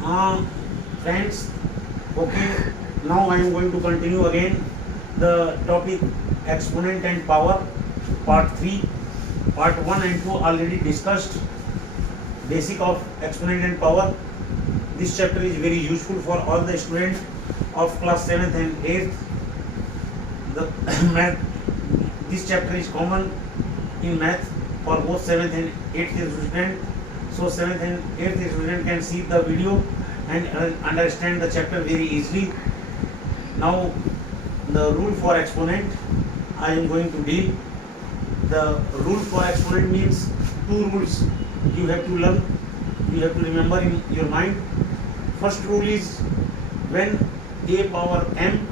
Friends, okay, now I am going to continue again the topic exponent and power, part 3. Part 1 and 2 already discussed basic of exponent and power. This chapter is very useful for all the students of class 7th and 8th. The math, this chapter is common in math for both 7th and 8th student. So 7th and 8th student can see the video and understand the chapter very easily. Now the rule for exponent I am going to deal. The rule for exponent means two rules you have to learn, you have to remember in your mind. First rule is when a power m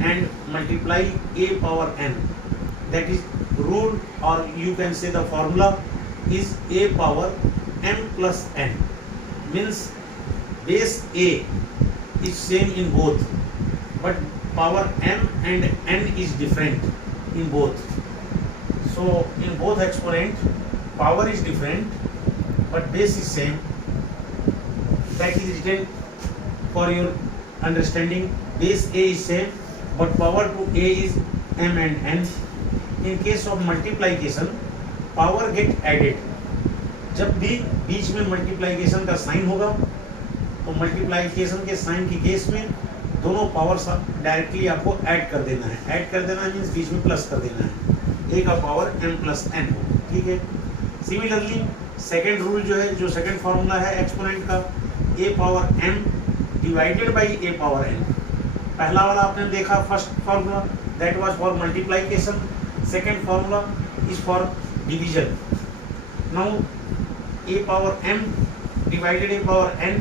and multiply a power n, that is rule, or you can say the formula is a power m plus n, means base a is same in both, but power m and n is different in both. So in both exponent power is different but base is same. That is written for your understanding. Base a is same but power to a is m and n. In case of multiplication power get added. जब भी बीच में multiplication का sign होगा तो multiplication के sign की case में दोनों पावर डायरेक्टली आपको ऐड कर देना है. ऐड कर देना मीन्स बीच में प्लस कर देना है. ए का पावर m प्लस n होगा. ठीक है. सिमिलरली सेकेंड रूल जो है, जो सेकेंड फॉर्मूला है एक्सपोनेंट का, a power m divided by a power n. पहला वाला आपने देखा first formula, that was for multiplication. Second formula is for division. Now a power m divided a power n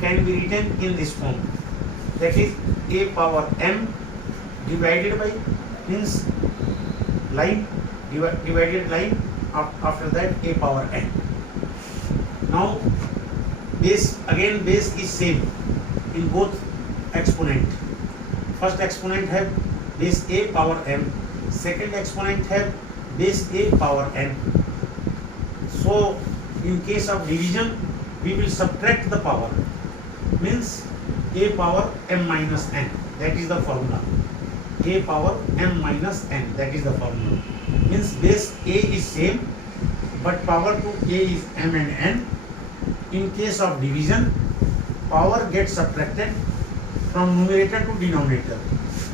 can be written in this form, that is a power m divided by means line divided line, after that a power n. Now base, again base is same in both exponent. First exponent have base a power m, second exponent have base a power n. So in case of division we will subtract the power, means a power m minus n, that is the formula. A power m minus n, that is the formula. Means base a is same but power to a is m and n. In case of division power gets subtracted from numerator to denominator.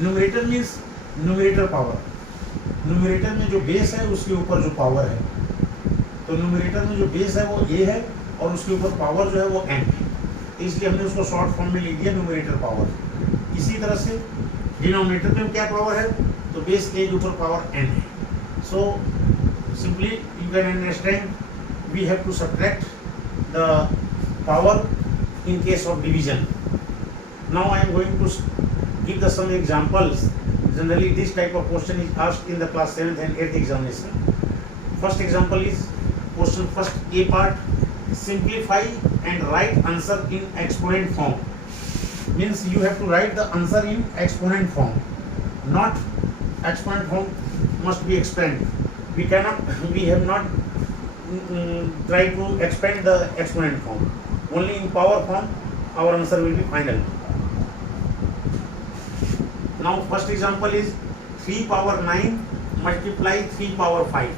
Numerator means numerator power. numerator में जो base है उसके ऊपर जो power है, तो numerator में जो बेस है वो a है और उसके ऊपर पावर जो है वो n है, इसलिए हमने उसको शॉर्ट फॉर्म में लिख दिया न्यूमरेटर पावर. इसी तरह से डिनोमिनेटर में क्या पावर है, तो बेस a के ऊपर पावर n है. So simply you can understand we have to subtract the power in case of division. Now I am going to give the some examples. Generally this type of question is asked in the class 7th and 8th examination. First example is question first A part. Simplify and write answer in exponent form. Means you have to write the answer in exponent form. Not exponent form must be expanded. We have not tried to expand the exponent form. Only in power form our answer will be final. Now first example is 3 power 9 multiply 3 power 5.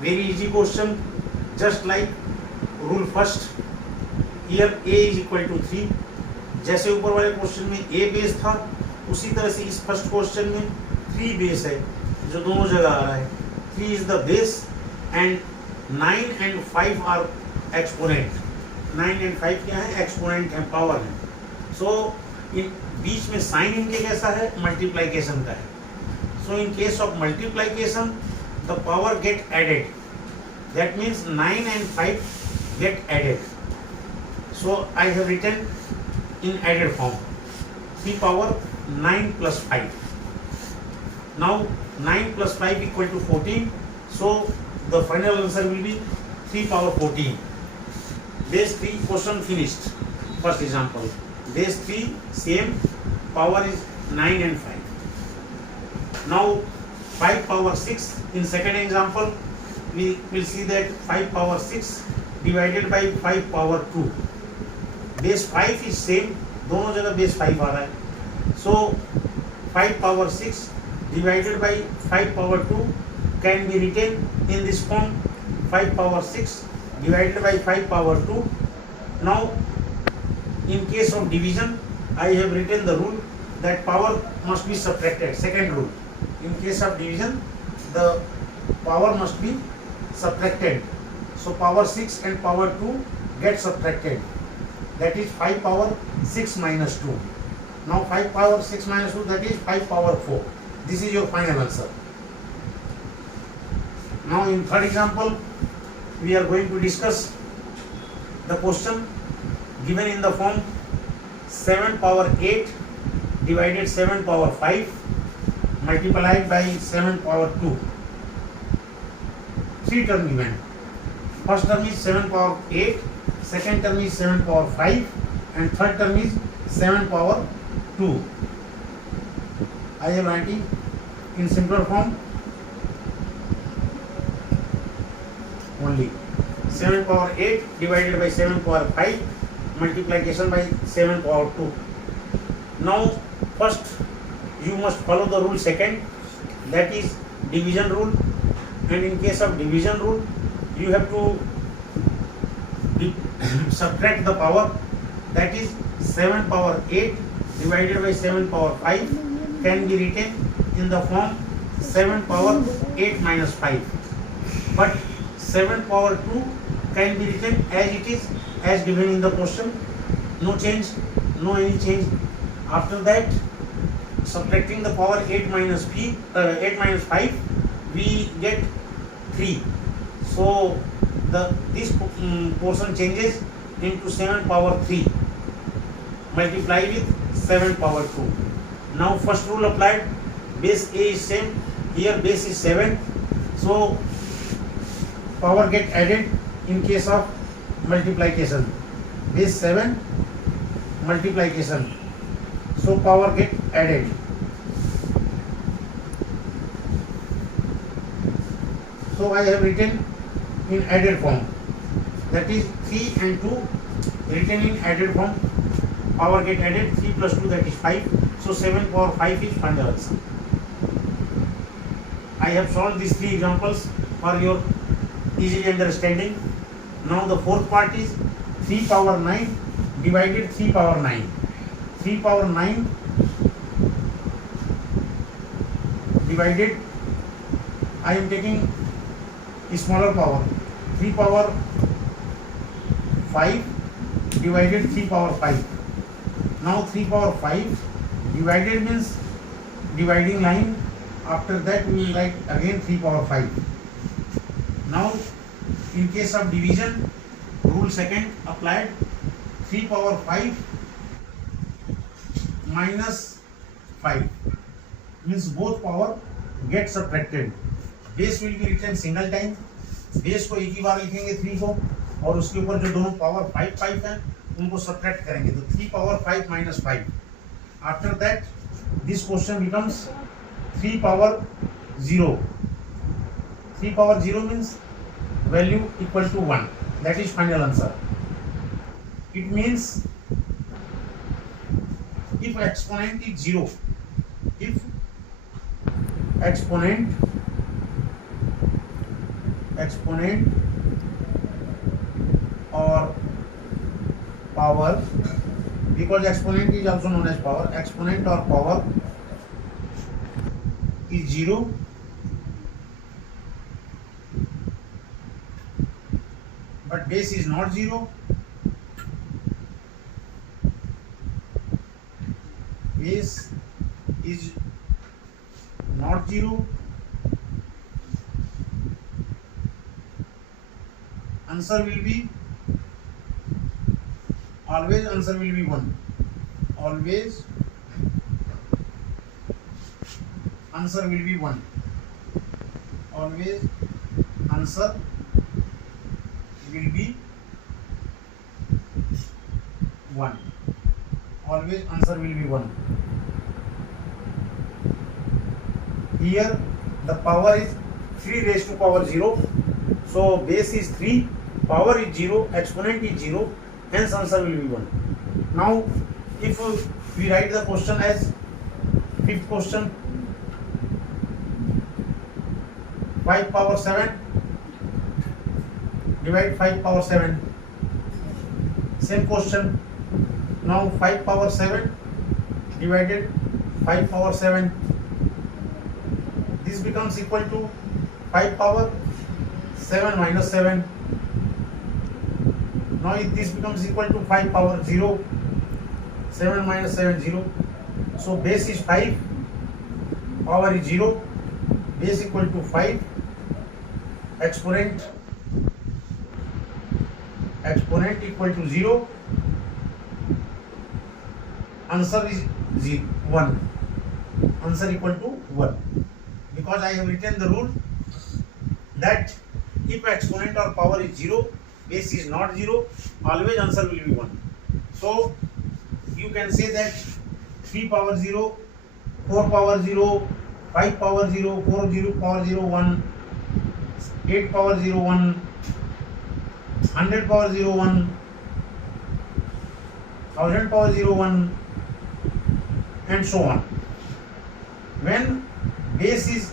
Very easy question, just like rule first. Here a is equal to 3. जैसे ऊपर वाले question में a base था उसी तरह से इस first question में 3 बेस है जो दोनों जगह आ रहा है. 3 is the base and 9 and 5 are exponent. 9 and 5 क्या है, एक्सपोनेंट है, पावर है. सो इन बीच में साइन इनके कैसा है, मल्टीप्लिकेशन का है. So in case of multiplication the power get added, that means 9 and 5 get added. So I have written in added form 3 power 9 plus 5. Now 9 plus 5 equal to 14. So the final answer will be 3 power 14. Base 3 question finished. First example, base 3 same, power is 9 and 5. Now 5 power 6. In second example we will see that 5 power 6 divided by 5 power 2. Base 5 is same, दोनों जगह base 5 आ रहा है. So 5 power 6 divided by 5 power 2 can be written in this form, 5 power 6 divided by 5 power 2. Now in case of division I have written the rule that power must be subtracted. Second rule, in case of division the power must be subtracted. So power 6 and power 2 get subtracted, that is 5 power 6 minus 2. Now 5 power 6 minus 2, that is 5 power 4. This is your final answer. Now in third example we are going to discuss the question given in the form 7 power 8 divided 7 power 5 multiplied by 7 power 2. Three term given. First term is 7 power 8, second term is 7 power 5 and third term is 7 power 2. I am writing in simpler form only. 7 power 8 divided by 7 power 5 multiplication by 7 power 2. Now first you must follow the rule second, that is division rule, and in case of division rule you have to subtract the power, that is 7 power 8 divided by 7 power 5 can be written in the form 7 power 8 minus 5, but 7 power 2 can be written as it is, as given in the question, no change, no any change. After that, subtracting the power 8 minus 5 we get 3. So this portion changes into 7 power 3 multiply with 7 power 2. Now first rule applied, base A is same, here base is 7, so power get added in case of multiplication, base 7 multiplication, so power get added. So I have written in added form, that is 3 and 2 written in added form, power get added, 3 plus 2 that is 5, so 7 power 5 is final answer. I have solved these three examples for your easy understanding. Now the fourth part is 3 power 9 divided 3 power 9. 3 power 9 divided, I am taking a smaller power, 3 power 5 divided 3 power 5. Now 3 power 5 divided means dividing line, after that we will write again 3 power 5. Now in case of division, rule second applied, 3 power 5 minus 5 means both power get subtracted. Base will be written single time, base को एक ही बार लिखेंगे 3 को, और उसके ऊपर जो दोनों power 5 5 है उनको सब्ट्रैक्ट करेंगे, तो 3 power 5 minus 5. After that this question becomes 3 power 0. 3 power 0 means value equal to 1, that is final answer. It means if exponent is 0, if exponent or power, because exponent is also known as power, exponent or power is 0, but base is not 0, base is not 0, answer will be always, answer will be 1, always answer will be 1, always answer will be 1, always answer will be 1. Here the power is 3 raised to power 0, so base is 3, power is 0, exponent is 0, hence answer will be 1. Now, if we write the question as fifth question, 5 power 7 divide 5 power 7. Same question. Now 5 power 7 divided 5 power 7. This becomes equal to 5 power 7 minus 7. Now this becomes equal to 5 power 0. 7 minus 7 0. So base is 5, power is 0, base equal to 5, exponent equal to 0, answer is 1, answer equal to 1, because I have written the rule that if exponent or power is 0, base is not 0, always answer will be 1. So you can say that 3 power 0, 4 power 0, 5 power 0, 4 0 power 0 1, 8 power 0 1, 100 power 0 1, 1000 power 0 1, and so on. When base is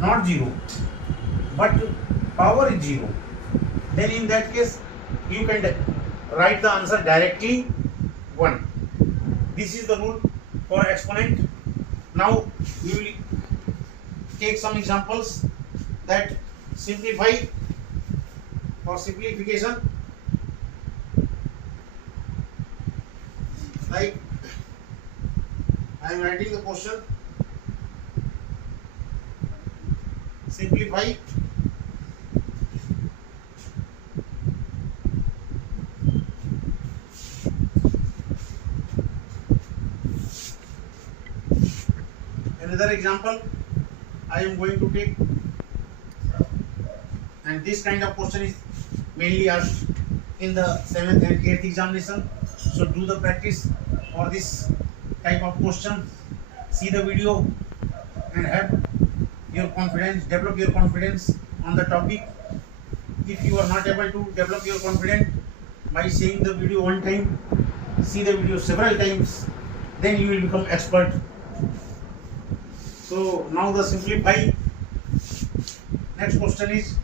not 0 but power is 0, then in that case you can write the answer directly 1. This is the rule for exponent. Now we will take some examples that simplify. For simplification, like I am writing the question, simplify another example I am going to take, and this kind of question is mainly asked in the 7th and 8th examination. So do the practice for this type of question. See the video and have your confidence, develop your confidence on the topic. If you are not able to develop your confidence by seeing the video one time, see the video several times, then you will become expert. So now the simplify. Next question is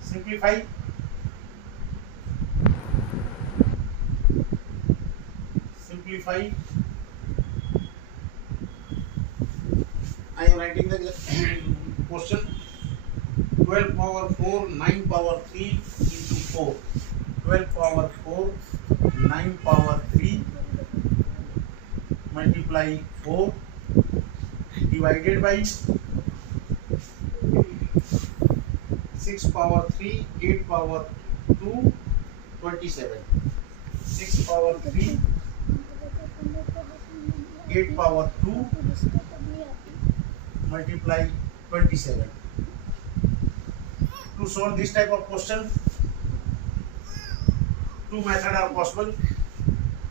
simplify. Simplify. I am writing the question. 12 power 4, 9 power 3 into 4. 12 power 4, 9 power 3 multiply 4 divided by 6 power 3, 8 power 2, 27. 6 power 3, 8 power 2 multiply 27. To solve this type of question, two methods are possible.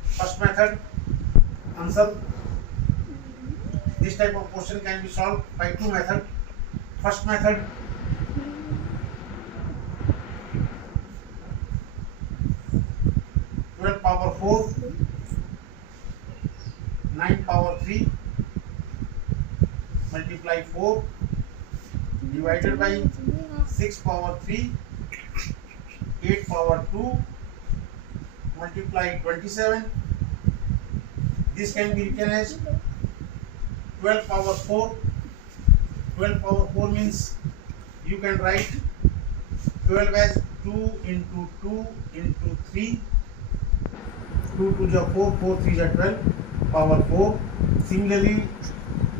First method, answer. This type of question can be solved by two methods. First method, power 4, 9 power 3 multiply 4 divided by 6 power 3, 8 power 2 multiply 27. This can be written as 12 power 4. 12 power 4 means you can write 12 as 2 into 2 into 3. 2 to the 4, 4 3 is 12, power 4. Similarly,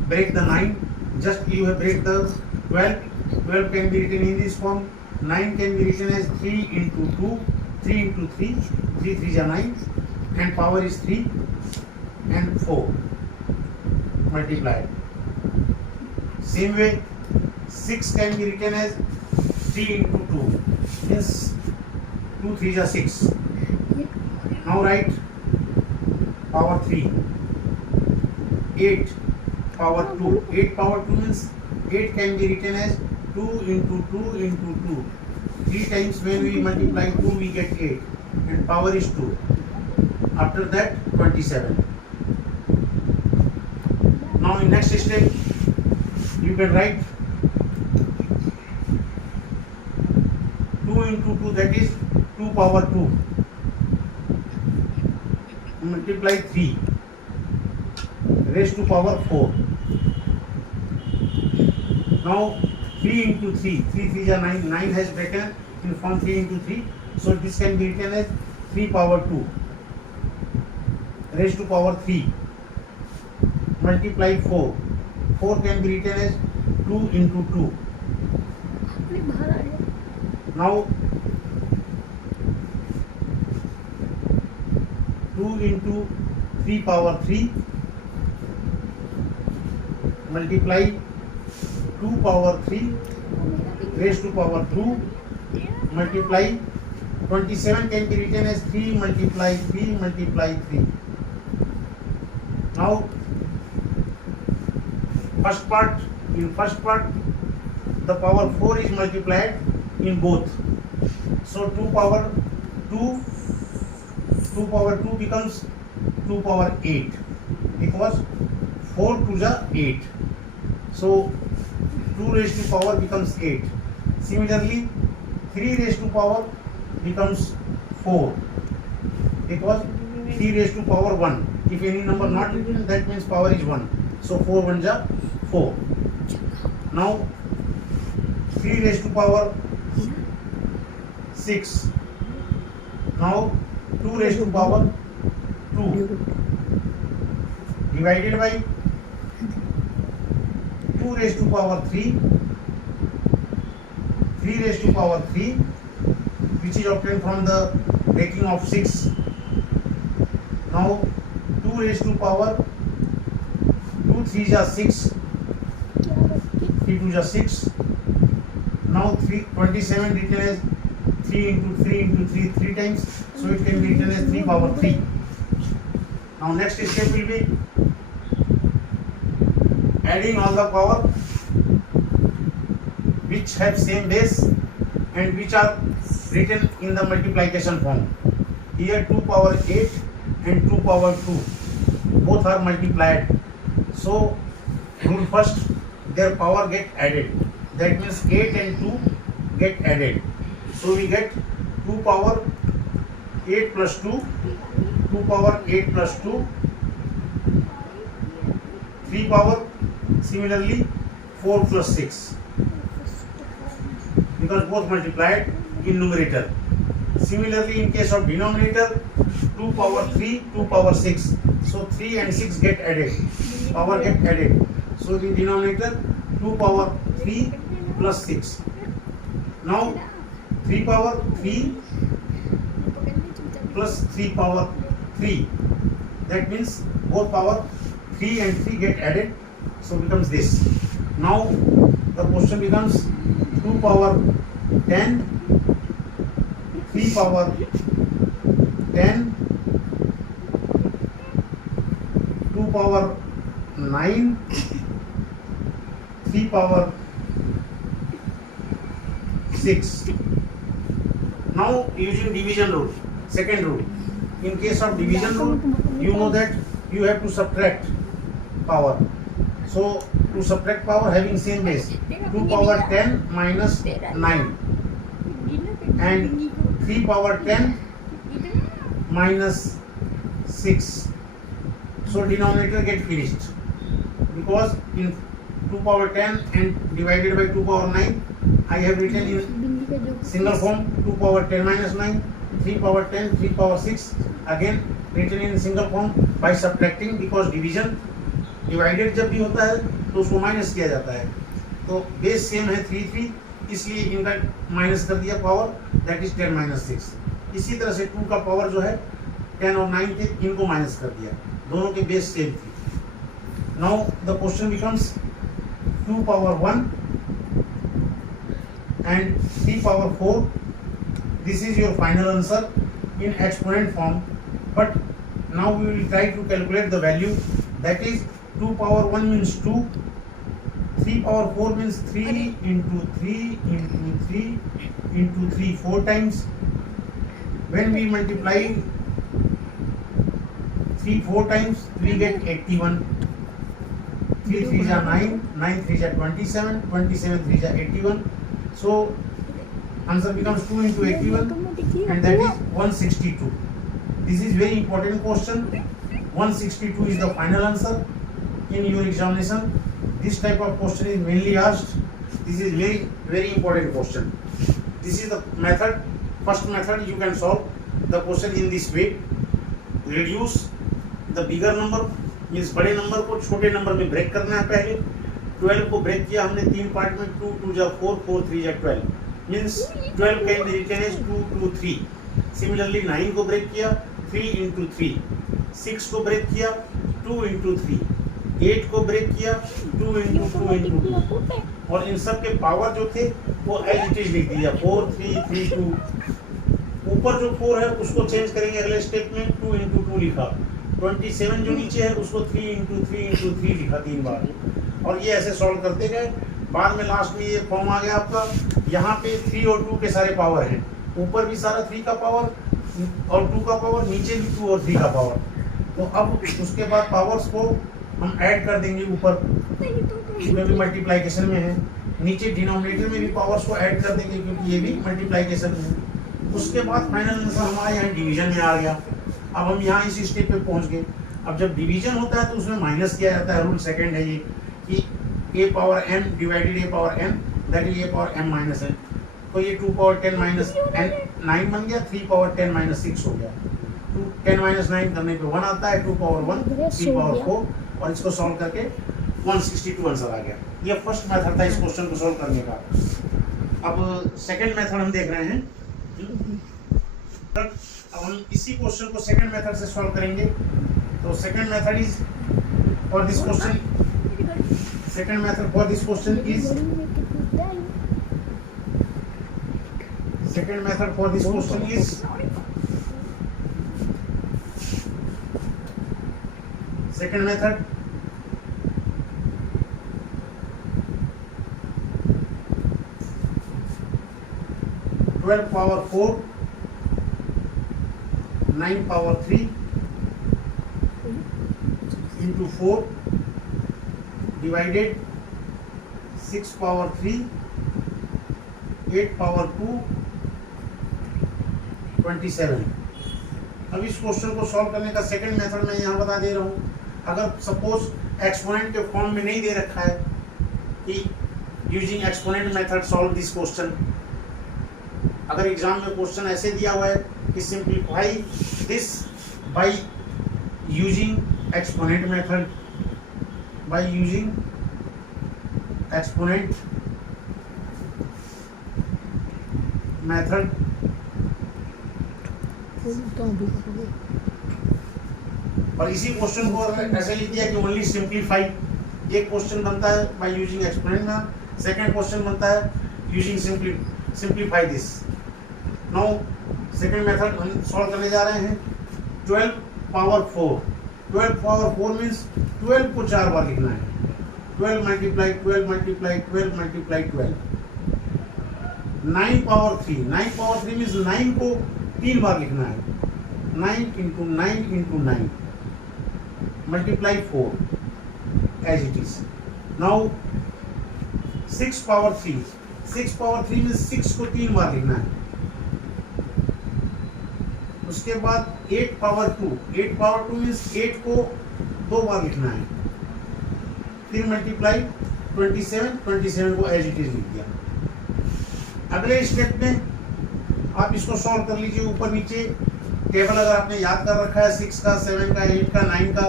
break the 9. Just you have break the 12. 12 can be written in this form. 9 can be written as 3 into 2, 3 into 3, 3 3 is 9, and power is 3 and 4 multiplied. Same way, 6 can be written as 3 into 2, means 2 3 is 6. Now write power 3, 8 power 2. 8 power 2 means 8 can be written as 2 into 2 into 2. 3 times when we multiply 2 we get 8 and power is 2. After that 27. Now in next step you can write 2 into 2, that is 2 power 2, multiply 3 raised to power 4. Now 3 into 3, 3 3 is 9, 9 has taken in form 3 into 3, so this can be written as 3 power 2 raised to power 3 multiply 4. 4 can be written as 2 into 2. Now 2 into 3 power 3 multiply 2 power 3 raised to power 2 multiply 27 can be written as 3 multiply 3 multiply 3. Now first part, the power 4 is multiplied in both, so 2 power 2 becomes 2 power 8 because 4 to the 8, so 2 raised to power becomes 8. Similarly 3 raised to power becomes 4 because 3 raised to power 1. If any number not written, that means power is 1. So 4 1 ja 4. Now 3 raised to power 6. Now 2 raised to power 2 divided by 2 raised to power 3, 3 raised to power 3, which is obtained from the breaking of 6. Now 2 raised to power 2 3 is 6, 3 2 is 6. Now 27 written as 3 into 3 into 3 3 times, so it can be written as 3 power 3. Now next step will be adding all the power which have same base and which are written in the multiplication form. Here 2 power 8 and 2 power 2 both are multiplied, so rule first, their power get added, that means 8 and 2 get added, so we get 2 power 8 plus 2, 2 power 8 plus 2, 3 power similarly 4 plus 6 because both multiplied in numerator. Similarly in case of denominator 2 power 3, 2 power 6, so 3 and 6 get added, power get added, so the denominator 2 power 3 plus 6. Now 3 power 3 plus 3 power 3, that means both power 3 and 3 get added, so becomes this. Now the question becomes 2 power 10, 3 power 10, 2 power 9, 3 power 6. Now using division rule, second rule. In case of division rule, you know that you have to subtract power. So to subtract power having same base, 2 power 10 minus 9 and 3 power 10 minus 6. So denominator get finished because in 2 power 10 and divided by 2 power 9, I have written in single form 2 power 10 minus 9, 3 power 10, 3 power 6, again written in single form by subtracting, because division divided जब भी होता है तो उसको minus किया जाता है, तो बेस सेम है 3 3, इसलिए इनका माइनस कर दिया पावर, दैट इज 10 माइनस 6. इसी तरह से 2 का पावर जो है 10 और 9 थे, इनको माइनस कर दिया, दोनों के बेस सेम थी. Now the question becomes 2 power 1 and 3 power 4. This is your final answer in exponent form, but now we will try to calculate the value. That is 2 power 1 means 2, 3 power 4 means 3 into 3 into 3 into 3 4 times. When we multiply 3 4 times 3 get 81, 3 3s are 9, 9 3s are 27, 27 3s are 81. So answer becomes 2 into 81 and that is 162. This is very important question. 162 is the final answer in your examination. This type of question is mainly asked. This is very important question. This is the method. First method, you can solve the question in this way. Reduce the bigger number, means बड़े number को छोटे number में break करना है पहले. 12 को break किया हमने तीन पार्ट में, 2 2 जा 4, 4 3 जा 12, means 12 can be written as 2 2 3. Similarly 9 को ब्रेक किया 3 into 3, 6 को ब्रेक किया 2 into 3, 8 को ब्रेक किया 2 into 2 into 2. और इन सब के पावर जो थे वो एज इट इज लिख दिया 4 3 3 2. ऊपर जो 4 है उसको चेंज करेंगे अगले स्टेप में, 2 into 2 लिखा. 27 जो नीचे है उसको 3 into 3 into 3 लिखा 3 बार. और ये ऐसे सॉल्व करते गए. बाद में लास्ट में ये फॉर्म आ गया आपका. यहाँ पे 3 और 2 के सारे पावर हैं. ऊपर भी सारा 3 का पावर और 2 का पावर, नीचे भी 2 और 3 का पावर. तो अब उसके बाद पावर्स को हम ऐड कर देंगे. ऊपर इसमें भी मल्टीप्लाइकेशन में है, नीचे डिनोमिनेटर में भी पावर्स को ऐड कर देंगे क्योंकि ये भी मल्टीप्लाइकेशन में है. उसके बाद फाइनल आंसर हमारा यहाँ डिवीजन में आ गया. अब हम यहाँ इस स्टेप पे पहुँच गए. अब जब डिवीजन होता है तो उसमें माइनस किया जाता है. रूल सेकंड है ये कि a power m divided a power m that is a power m minus n. तो ये 2 पावर 10 माइनस n 9 बन गया, 3 पावर 10 माइनस 6 हो गया. 10 माइनस 9 करने पे 1 आता है, 2 पावर 1, 3 पावर 4 और इसको सॉल्व करके 162 आंसर आ गया. ये फर्स्ट मेथड था इस क्वेश्चन को सॉल्व करने का. अब सेकंड मेथड हम देख रहे हैं. अब हम इसी क्वेश्चन को सेकंड मेथड से सॉल्व करेंगे. तो second method is for this question, second method for this question is, second method for this question is second method twelve power 4 9 power 3 into 4 divided 6 power 3 8 power 2 27. अब इस question को solve करने का second method मैं यहाँ बता दे रहा हूँ. अगर सपोज एक्सपोनेंट के फॉर्म में नहीं दे रखा है कि using exponent method solve this question, अगर एग्जाम में क्वेश्चन ऐसे दिया हुआ है कि simplify this by using exponent method, by using exponent method, और इसी क्वेश्चन को ऐसे लिख दिया कि ओनली सिंप्लीफाई. एक क्वेश्चन बनता है बाय यूजिंग एक्सपोनेंट में, सेकंड क्वेश्चन बनता है using simplify this. Now second method हम सॉल्व करने जा रहे हैं. 12 पावर 4, 12 पावर 4 मीन्स 12 को 4 बार लिखना है. 12 multiply 12 multiply 12 multiply 12. 9 power 3, 9 power 3 means 9 को 3 बार लिखना है. 9 into 9 into 9 multiply 4 as it is. Now 6 power 3, 6 power 3 means 6 को 3 बार लिखना है. उसके बाद 8 पावर 2, 8 पावर 2 मीन्स 8 को 2 बार लिखना है. फिर मल्टीप्लाई 27, 27 को एज इट इज लिख दिया. अगले स्टेप में आप इसको सॉल्व कर लीजिए. ऊपर नीचे टेबल अगर आपने याद कर रखा है 6 का, 7 का, 8 का, 9 का,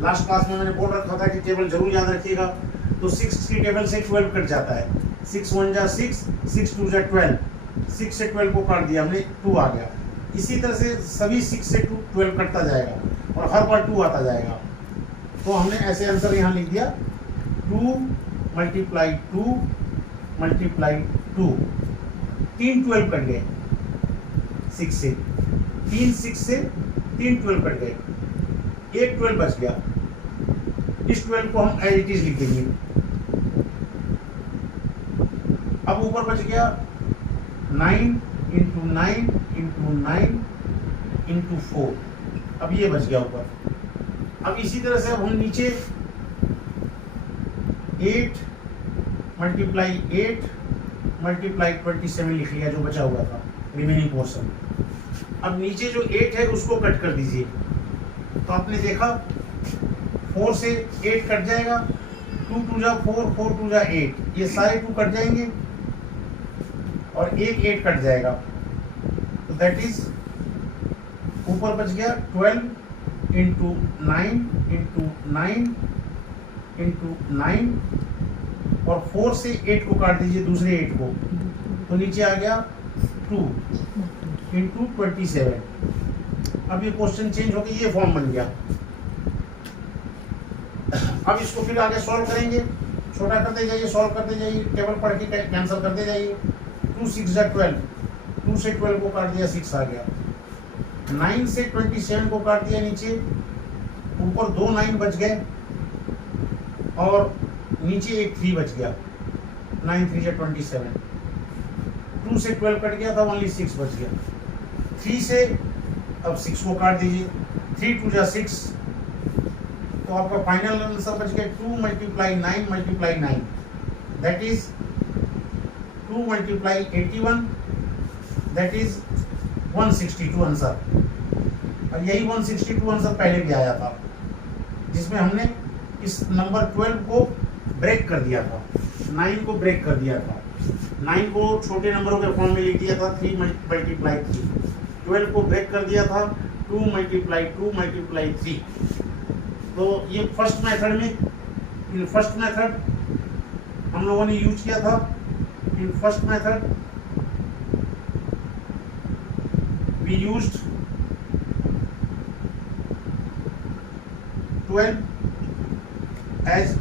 लास्ट क्लास में मैंने बोल रखा था कि टेबल जरूर याद रखिएगा. तो 6 की टेबल से 12 कट जाता है. 6 1 जा 6, 6 2 जा 12, 6 से 12 को काट दिया हमने, 2 आ गया. इसी तरह से सभी 6 से 12 कटता जाएगा और हर बार 2 आता जाएगा. तो हमने ऐसे आंसर यहाँ लिख दिया 2 मल्टीप्लाई 2 मल्टीप्लाई 2. 3 12 कट गए 6 से, 3 6 से 3 12 कट गए, एक 12 बच गया. इस 12 को हम एज इट इज लिख देंगे. अब ऊपर बच गया 9 into 9 into 9 into 4. अब ये बच गया ऊपर. अब इसी तरह से अब हम नीचे 8 मल्टीप्लाई 8 मल्टीप्लाई 27 लिख लिया जो बचा हुआ था रिमेनिंग पोर्शन। अब नीचे जो 8 है उसको कट कर दीजिए। तो आपने देखा 4 से 8 कट जाएगा, 2 2 जा 4, 4 2 जा 8, ये सारे 2 कट जाएंगे और एक 8 कट जाएगा। तो दैट इज ऊपर बच गया 12 इंटू 9 इंटू 9 इंटू 9 और 4 से 8 को काट दीजिए दूसरे 8 को, तो नीचे आ गया 2 इंटू 27। अब ये क्वेश्चन चेंज होकर ये फॉर्म बन गया। अब इसको फिर आगे सॉल्व करेंगे, छोटा करते जाइए, सॉल्व करते जाइए, टेबल पढ़ के कैंसिल करते जाइए। 2 6 जा 12, 2 से 12 को काट दिया 6 आ गया। 9 से 27 को काट दिया नीचे, ऊपर 2 9 बच गए और नीचे एक 3 बच गया। 9 3 जा 27, 2 से 12 कट गया था, ओनली 6 बच गया। 3 से अब 6 को काट दीजिए, 3 2 जा 6, तो आपका फाइनल आंसर बच गया 2 multiply 9 multiply 9, that is 2 multiply 81, that is 162 answer. और यही 162 आंसर पहले भी आया था, जिसमें हमने इस नंबर 12 को ब्रेक कर दिया था, 9 को ब्रेक कर दिया था। 9 को छोटे नंबरों के फॉर्म में लिख दिया था 3 मल्टीप्लाई 3, 12 को ब्रेक कर दिया था 2 मल्टीप्लाई 3। तो ये फर्स्ट मेथड में, इन फर्स्ट मेथड हम लोगों ने यूज किया था। In first method we used 12 as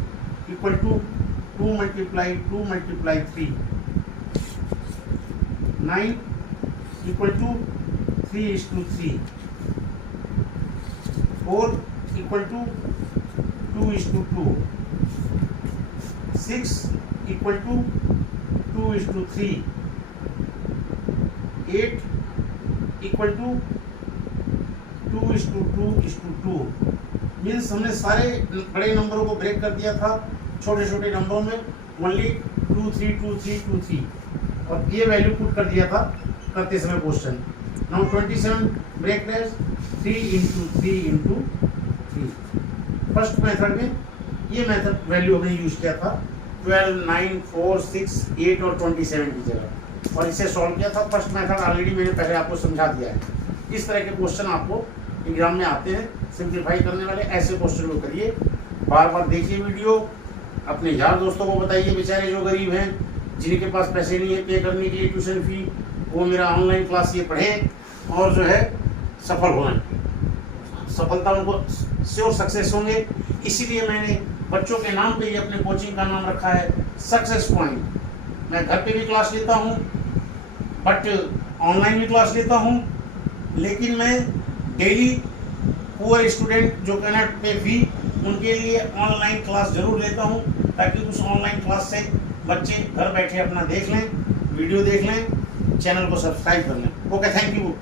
equal to 2 multiply 3, 9 equal to 3:3, 4 equal to 2:2, 6 equal to 2:3, 8 equal to 2:2:2। Means हमने सारे बड़े नंबरों को ब्रेक कर दिया था छोटे छोटे नंबरों में, ओनली 2 3 2 3 2 3, और ये वैल्यू पुट कर दिया था करते समय question. Now 27 breaks 3 into 3 into 3। First method में ये मेथड वैल्यू हमने यूज किया था 12 9 4 6 8 और 27 की जगह, और इसे सॉल्व किया था। फर्स्ट मेथड ऑलरेडी मैंने पहले आपको समझा दिया है। इस तरह के क्वेश्चन आपको एग्जाम में आते हैं, सिंप्लीफाई करने वाले ऐसे क्वेश्चन को करिए। बार बार देखिए वीडियो, अपने यार दोस्तों को बताइए बेचारे जो गरीब हैं, जिनके पास पैसे नहीं है पे करने के लिए ट्यूशन फी, वो मेरा ऑनलाइन क्लास ये पढ़ें और जो है सफल होना, सफलता उनको श्योर सक्सेस होंगे। इसीलिए मैंने बच्चों के नाम पे ही अपने कोचिंग का नाम रखा है सक्सेस पॉइंट। मैं घर पे भी क्लास लेता हूँ, बट ऑनलाइन भी क्लास लेता हूँ, लेकिन मैं डेली पुअर स्टूडेंट जो कैनॉट पे फी, उनके लिए ऑनलाइन क्लास जरूर लेता हूँ, ताकि उस ऑनलाइन क्लास से बच्चे घर बैठे अपना देख लें, वीडियो देख लें, चैनल को सब्सक्राइब कर लें। Okay, thank you.